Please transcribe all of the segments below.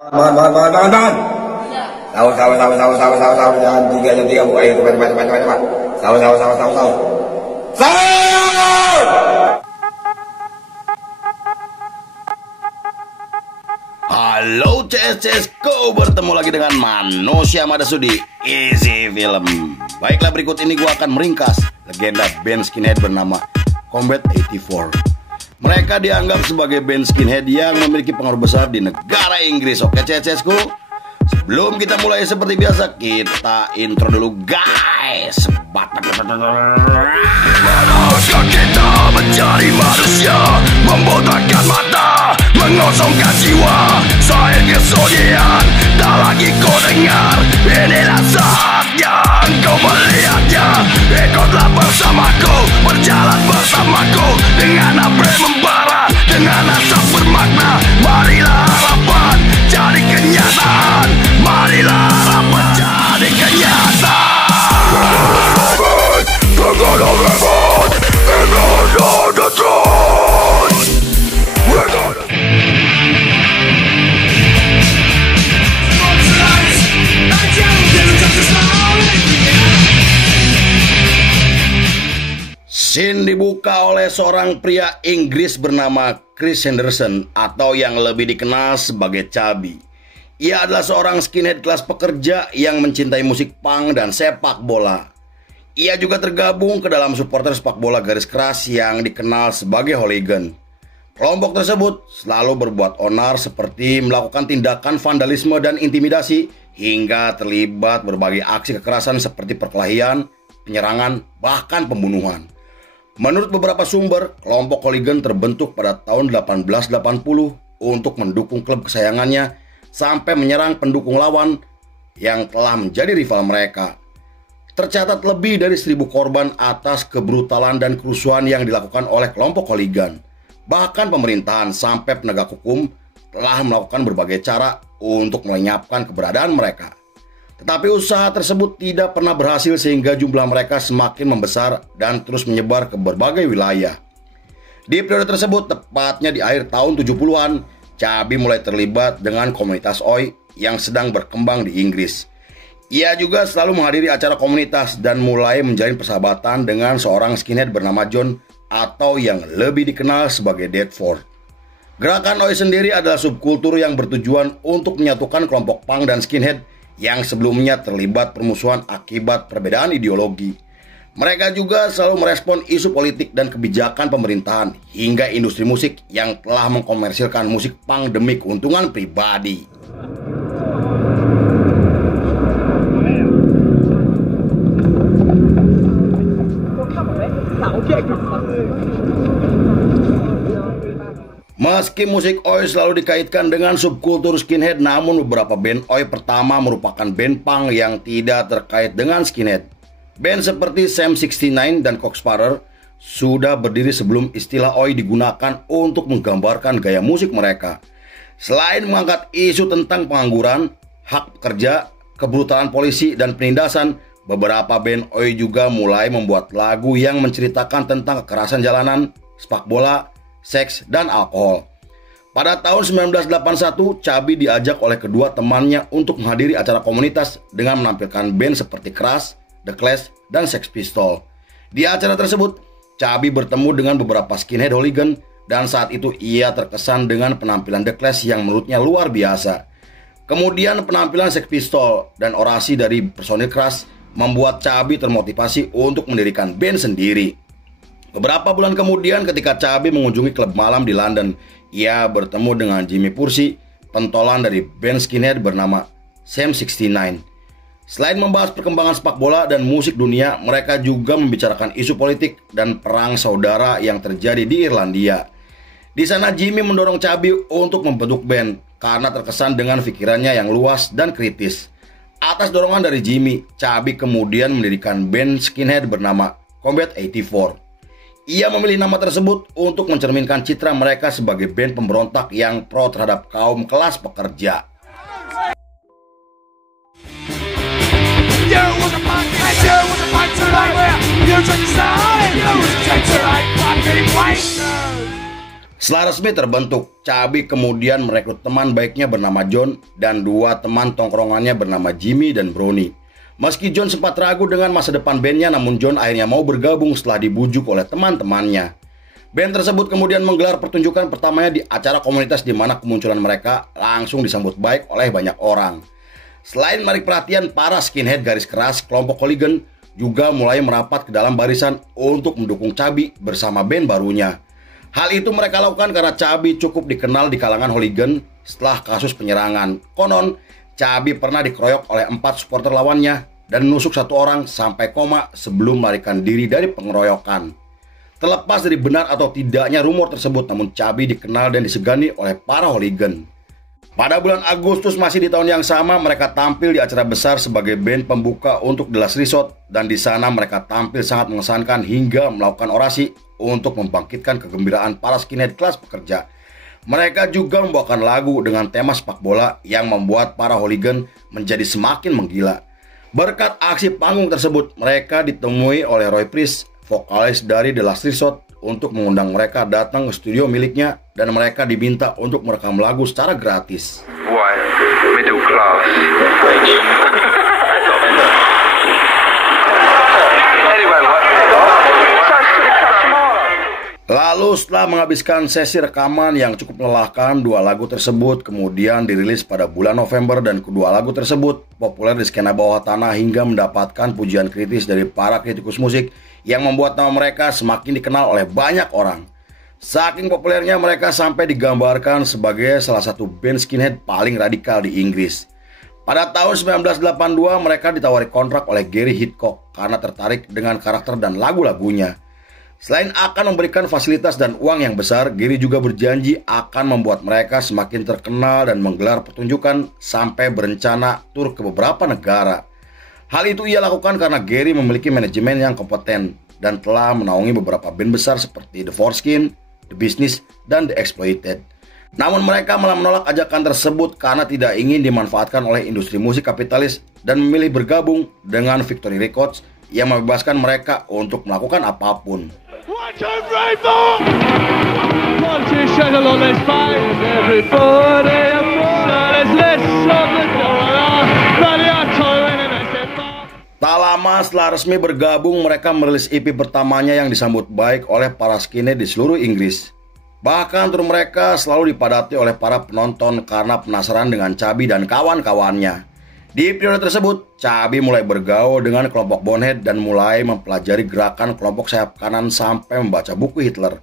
Tahan. Sahur. Jangan tiga, Bu. Ayo, cepat. Sahur. Sahur! Halo CSCSku, bertemu lagi dengan Manusia Madasudi Easy Film. Baiklah, berikut ini gua akan meringkas legenda band skinhead bernama Combat 84. Mereka dianggap sebagai band skinhead yang memiliki pengaruh besar di negara Inggris. Oke CSCSku, sebelum kita mulai seperti biasa, kita intro dulu guys. Manakah kita mencari manusia, membotakkan mata, mengosongkan jiwa, saya kesunyian, tak lagi kau dengar. Inilah saat yang kau melihatnya. Ikutlah bersamaku, berjalan bersamaku, dengan apa yang membara, dengan asap bermakna. Marilah harapan jadi kenyataan, marilah harapan jadi kenyataan. We're gonna revolt, and on the throne. We're gonna Scene dibuka oleh seorang pria Inggris bernama Chris Henderson atau yang lebih dikenal sebagai Chubby. Ia adalah seorang skinhead kelas pekerja yang mencintai musik punk dan sepak bola. Ia juga tergabung ke dalam supporter sepak bola garis keras yang dikenal sebagai hooligan. Kelompok tersebut selalu berbuat onar seperti melakukan tindakan vandalisme dan intimidasi hingga terlibat berbagai aksi kekerasan seperti perkelahian, penyerangan, bahkan pembunuhan. Menurut beberapa sumber, kelompok hooligan terbentuk pada tahun 1880 untuk mendukung klub kesayangannya sampai menyerang pendukung lawan yang telah menjadi rival mereka. Tercatat lebih dari 1.000 korban atas kebrutalan dan kerusuhan yang dilakukan oleh kelompok hooligan. Bahkan pemerintahan sampai penegak hukum telah melakukan berbagai cara untuk melenyapkan keberadaan mereka. Tetapi usaha tersebut tidak pernah berhasil sehingga jumlah mereka semakin membesar dan terus menyebar ke berbagai wilayah. Di periode tersebut, tepatnya di akhir tahun 70-an, Chubby mulai terlibat dengan komunitas Oi yang sedang berkembang di Inggris. Ia juga selalu menghadiri acara komunitas dan mulai menjalin persahabatan dengan seorang skinhead bernama John atau yang lebih dikenal sebagai Deadford. Gerakan Oi sendiri adalah subkultur yang bertujuan untuk menyatukan kelompok punk dan skinhead yang sebelumnya terlibat permusuhan akibat perbedaan ideologi. Mereka juga selalu merespon isu politik dan kebijakan pemerintahan hingga industri musik yang telah mengkomersilkan musik punk demi keuntungan pribadi. Meski musik Oi selalu dikaitkan dengan subkultur skinhead, namun beberapa band Oi pertama merupakan band punk yang tidak terkait dengan skinhead. Band seperti Sam 69 dan Coxsparrer sudah berdiri sebelum istilah Oi digunakan untuk menggambarkan gaya musik mereka. Selain mengangkat isu tentang pengangguran, hak pekerja, kebrutalan polisi, dan penindasan, beberapa band Oi juga mulai membuat lagu yang menceritakan tentang kekerasan jalanan, sepak bola, seks, dan alkohol. Pada tahun 1981, Chubby diajak oleh kedua temannya untuk menghadiri acara komunitas dengan menampilkan band seperti Crash, The Clash, dan Sex Pistols. Di acara tersebut, Chubby bertemu dengan beberapa skinhead hooligan dan saat itu ia terkesan dengan penampilan The Clash yang menurutnya luar biasa. Kemudian penampilan Sex Pistols dan orasi dari personil Crash membuat Chubby termotivasi untuk mendirikan band sendiri. Beberapa bulan kemudian ketika Chubby mengunjungi klub malam di London, ia bertemu dengan Jimmy Pursey, pentolan dari band skinhead bernama Sam 69. Selain membahas perkembangan sepak bola dan musik dunia, mereka juga membicarakan isu politik dan perang saudara yang terjadi di Irlandia. Di sana Jimmy mendorong Chubby untuk membentuk band karena terkesan dengan pikirannya yang luas dan kritis. Atas dorongan dari Jimmy, Chubby kemudian mendirikan band skinhead bernama Combat 84. Ia memilih nama tersebut untuk mencerminkan citra mereka sebagai band pemberontak yang pro terhadap kaum kelas pekerja. Setelah resmi terbentuk, Chubby kemudian merekrut teman baiknya bernama John dan 2 teman tongkrongannya bernama Jimmy dan Brownie. Meski John sempat ragu dengan masa depan bandnya, namun John akhirnya mau bergabung setelah dibujuk oleh teman-temannya. Band tersebut kemudian menggelar pertunjukan pertamanya di acara komunitas di mana kemunculan mereka langsung disambut baik oleh banyak orang. Selain menarik perhatian para skinhead garis keras, kelompok hooligan juga mulai merapat ke dalam barisan untuk mendukung Chubby bersama band barunya. Hal itu mereka lakukan karena Chubby cukup dikenal di kalangan hooligan setelah kasus penyerangan. Konon, Chubby pernah dikeroyok oleh 4 supporter lawannya dan menusuk 1 orang sampai koma sebelum melarikan diri dari pengeroyokan. Terlepas dari benar atau tidaknya rumor tersebut, namun Chubby dikenal dan disegani oleh para hooligan. Pada bulan Agustus masih di tahun yang sama, mereka tampil di acara besar sebagai band pembuka untuk The Last Resort, dan di sana mereka tampil sangat mengesankan hingga melakukan orasi untuk membangkitkan kegembiraan para skinhead kelas pekerja. Mereka juga membawakan lagu dengan tema sepak bola yang membuat para hooligan menjadi semakin menggila. Berkat aksi panggung tersebut, mereka ditemui oleh Roy Priest, vokalis dari The Last Resort, untuk mengundang mereka datang ke studio miliknya dan mereka diminta untuk merekam lagu secara gratis. White, middle class. Lalu setelah menghabiskan sesi rekaman yang cukup melelahkan, 2 lagu tersebut kemudian dirilis pada bulan November dan kedua lagu tersebut populer di skena bawah tanah hingga mendapatkan pujian kritis dari para kritikus musik yang membuat nama mereka semakin dikenal oleh banyak orang. Saking populernya mereka sampai digambarkan sebagai salah satu band skinhead paling radikal di Inggris. Pada tahun 1982 mereka ditawari kontrak oleh Gary Hitchcock karena tertarik dengan karakter dan lagu-lagunya. Selain akan memberikan fasilitas dan uang yang besar, Gary juga berjanji akan membuat mereka semakin terkenal dan menggelar pertunjukan sampai berencana tur ke beberapa negara. Hal itu ia lakukan karena Gary memiliki manajemen yang kompeten dan telah menaungi beberapa band besar seperti The Foreskin, The Business, dan The Exploited. Namun mereka malah menolak ajakan tersebut karena tidak ingin dimanfaatkan oleh industri musik kapitalis dan memilih bergabung dengan Victory Records yang membebaskan mereka untuk melakukan apapun. Tak lama setelah resmi bergabung, mereka merilis EP pertamanya yang disambut baik oleh para skinhead di seluruh Inggris. Bahkan tur mereka selalu dipadati oleh para penonton karena penasaran dengan Chubby dan kawan-kawannya. Di periode tersebut, Chubby mulai bergaul dengan kelompok Bonehead dan mulai mempelajari gerakan kelompok sayap kanan sampai membaca buku Hitler.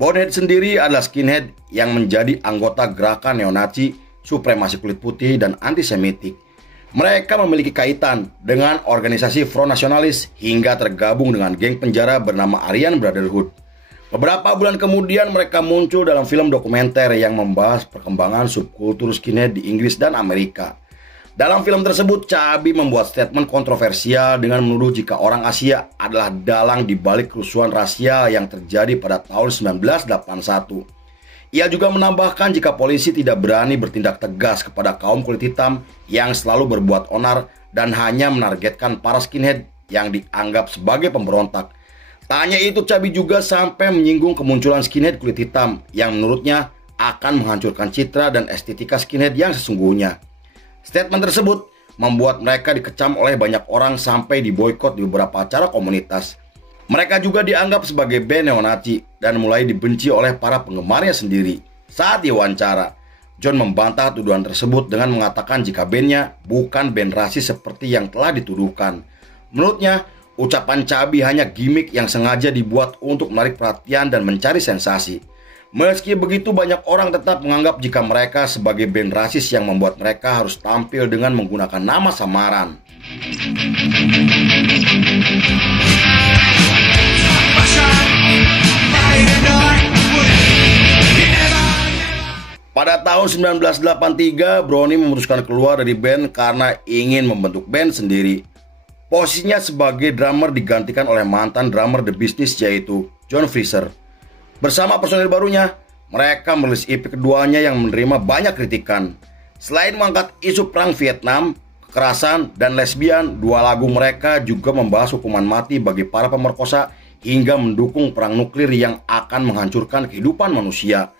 Bonehead sendiri adalah skinhead yang menjadi anggota gerakan neonazi, supremasi kulit putih, dan antisemitik. Mereka memiliki kaitan dengan organisasi Front Nasionalis hingga tergabung dengan geng penjara bernama Aryan Brotherhood. Beberapa bulan kemudian mereka muncul dalam film dokumenter yang membahas perkembangan subkultur skinhead di Inggris dan Amerika. Dalam film tersebut, Chubby membuat statement kontroversial dengan menuduh jika orang Asia adalah dalang di balik kerusuhan rasial yang terjadi pada tahun 1981. Ia juga menambahkan jika polisi tidak berani bertindak tegas kepada kaum kulit hitam yang selalu berbuat onar dan hanya menargetkan para skinhead yang dianggap sebagai pemberontak. Tak hanya itu, Chubby juga sampai menyinggung kemunculan skinhead kulit hitam yang menurutnya akan menghancurkan citra dan estetika skinhead yang sesungguhnya. Statement tersebut membuat mereka dikecam oleh banyak orang sampai diboikot di beberapa acara komunitas. Mereka juga dianggap sebagai band neonazi dan mulai dibenci oleh para penggemarnya sendiri. Saat diwawancara, John membantah tuduhan tersebut dengan mengatakan jika bandnya bukan band rasis seperti yang telah dituduhkan. Menurutnya, ucapan Chubby hanya gimmick yang sengaja dibuat untuk menarik perhatian dan mencari sensasi. Meski begitu, banyak orang tetap menganggap jika mereka sebagai band rasis yang membuat mereka harus tampil dengan menggunakan nama samaran. Pada tahun 1983, Brownie memutuskan keluar dari band karena ingin membentuk band sendiri. Posisinya sebagai drummer digantikan oleh mantan drummer The Business yaitu John Fraser. Bersama personil barunya, mereka merilis EP keduanya yang menerima banyak kritikan. Selain mengangkat isu perang Vietnam, kekerasan, dan lesbian, 2 lagu mereka juga membahas hukuman mati bagi para pemerkosa hingga mendukung perang nuklir yang akan menghancurkan kehidupan manusia.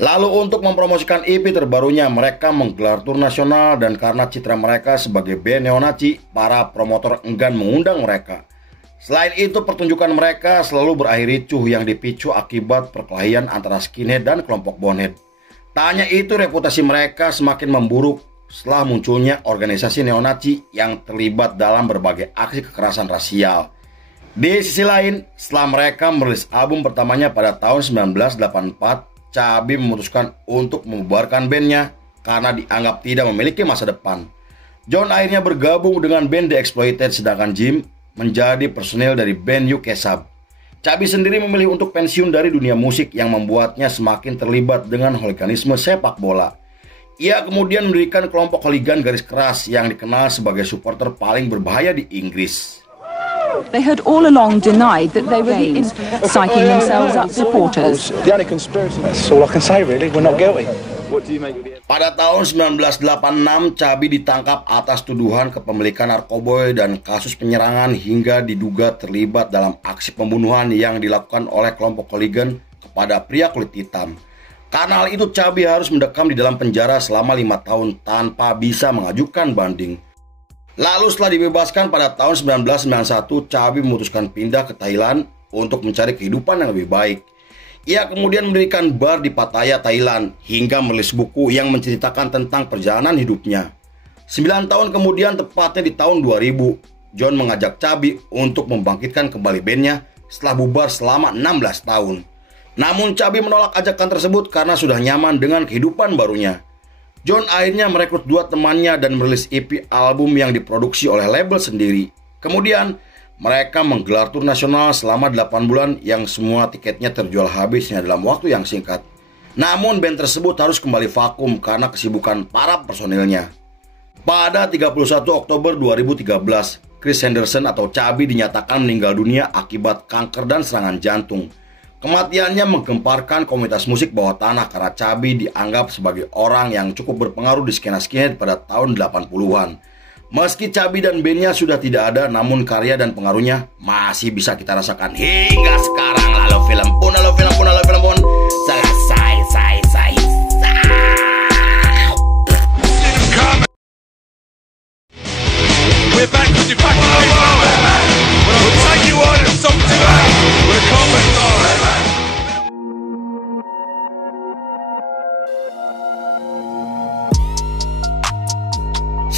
Lalu untuk mempromosikan EP terbarunya, mereka menggelar tur nasional dan karena citra mereka sebagai band neonazi, para promotor enggan mengundang mereka. Selain itu, pertunjukan mereka selalu berakhir ricuh yang dipicu akibat perkelahian antara skinhead dan kelompok bonehead. Tak hanya itu, reputasi mereka semakin memburuk setelah munculnya organisasi neonazi yang terlibat dalam berbagai aksi kekerasan rasial. Di sisi lain, setelah mereka merilis album pertamanya pada tahun 1984, Chubby memutuskan untuk membubarkan bandnya karena dianggap tidak memiliki masa depan. John akhirnya bergabung dengan band The Exploited, sedangkan Jim menjadi personil dari band UK Sub. Chubby sendiri memilih untuk pensiun dari dunia musik yang membuatnya semakin terlibat dengan hooliganisme sepak bola. Ia kemudian mendirikan kelompok hooligan garis keras yang dikenal sebagai supporter paling berbahaya di Inggris. They had all along denied that they were the psyching themselves up supporters. The only conspiracy. That's all I can say, really. We're not guilty. What do you make of the... Pada tahun 1986, Chubby ditangkap atas tuduhan kepemilikan narkoba dan kasus penyerangan hingga diduga terlibat dalam aksi pembunuhan yang dilakukan oleh kelompok hooligan kepada pria kulit hitam. Karena hal itu, Chubby harus mendekam di dalam penjara selama 5 tahun tanpa bisa mengajukan banding. Lalu setelah dibebaskan pada tahun 1991, Chubby memutuskan pindah ke Thailand untuk mencari kehidupan yang lebih baik. Ia kemudian mendirikan bar di Pattaya, Thailand, hingga menulis buku yang menceritakan tentang perjalanan hidupnya. 9 tahun kemudian, tepatnya di tahun 2000, John mengajak Chubby untuk membangkitkan kembali bandnya setelah bubar selama 16 tahun. Namun Chubby menolak ajakan tersebut karena sudah nyaman dengan kehidupan barunya. John akhirnya merekrut 2 temannya dan merilis EP album yang diproduksi oleh label sendiri. Kemudian mereka menggelar tur nasional selama 8 bulan yang semua tiketnya terjual habisnya dalam waktu yang singkat. Namun band tersebut harus kembali vakum karena kesibukan para personilnya. Pada 31 Oktober 2013, Chris Henderson atau Chubby dinyatakan meninggal dunia akibat kanker dan serangan jantung. Kematiannya menggemparkan komunitas musik bawah tanah karena Chubby dianggap sebagai orang yang cukup berpengaruh di skena skinhead pada tahun 80-an. Meski Chubby dan bandnya sudah tidak ada, namun karya dan pengaruhnya masih bisa kita rasakan hingga sekarang. Lalu film pun selesai. We're back with you back. We'll take you on and some today. We're coming on.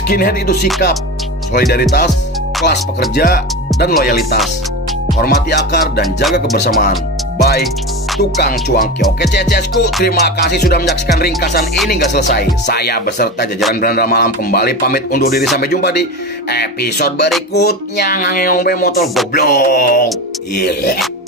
Skinhead itu sikap, solidaritas, kelas pekerja, dan loyalitas. Hormati akar dan jaga kebersamaan. Baik, tukang cuangki. Oke CCSku, terima kasih sudah menyaksikan ringkasan ini gak selesai. Saya beserta jajaran Belanda Malam kembali pamit undur diri. Sampai jumpa di episode berikutnya. Ngangeong be motor goblok. Yeah.